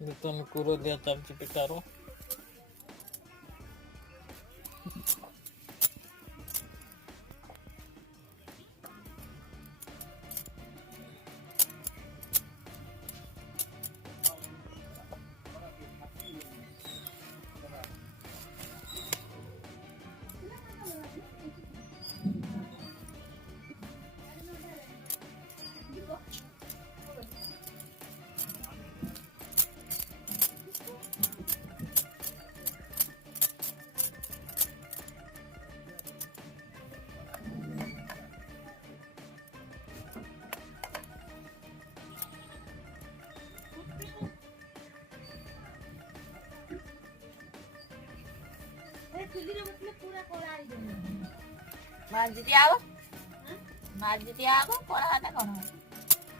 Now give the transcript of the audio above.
Nitong kuro dia tam si Pitaro. ମାଜିଟି ଆଗ ମାଜିଟି ଆଗ ପଢା ହାତ କଣ